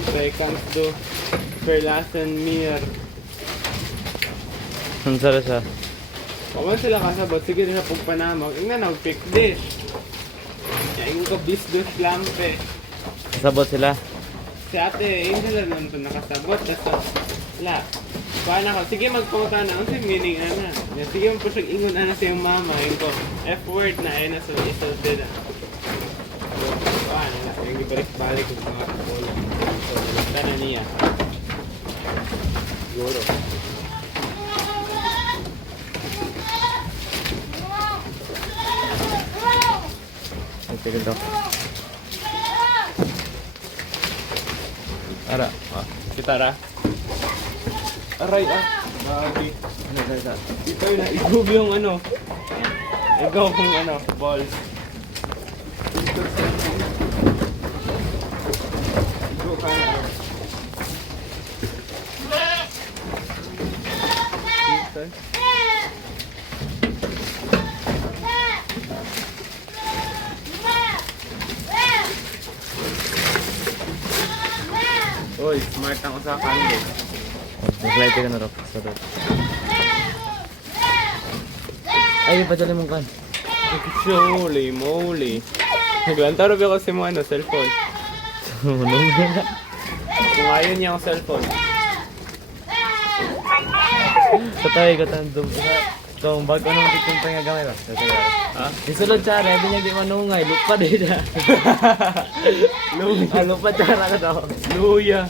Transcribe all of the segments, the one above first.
siyempre, comes to Verlassen Mir. Ang sarap siya. Paman sila kasabot, sige rin na pagpanamag. Ingnan na, pick dish. Kaya ko bisdos lampe. Kasabot sila. Si ate, Angel na naman ito nakasabot. Tapos, wala. Kuha na ko, sige magpunta na. Ang sige meaning ana. Sige mo po siya ingon ana sa iyong mama. Yung ko, F-word na ayun na sa isulti na. Kuha na na. Yung ibalik-balik kung mga kapola. So, nalagta na niya. Siguro. Ay, tigil daw. Ara. Ah. Kitara. Aray Bagi. Ano sa? Ito yun na, i-group yung ano. Ikaw kung ano, balls. Go ka na. Oy, smart ang usapan mo. Mag-flight ka na rin. Sarap. Ay, padali mong kan. Holy moly. Naglantaro ba kasi mo ano, cellphone? Sunong na. Kung ayaw niya ang cellphone. Katay ka tandong. Kung bago nung tikumpay nga gamay ba? Ha? Isulod siya, rebi niya di manungay. Lupa din siya. Luya. Lupa siya na ka daw. Luya.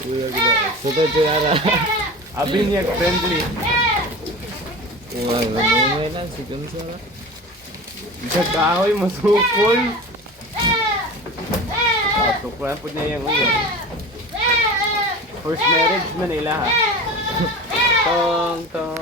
Luya gila. Sutod siya na. Abi niya friendly. Wow, manungay lang. Sigam siya na. Sa kahoy, masukol. Tuklan po niya yung ulo. First marriage man nila ha. Tong, tong.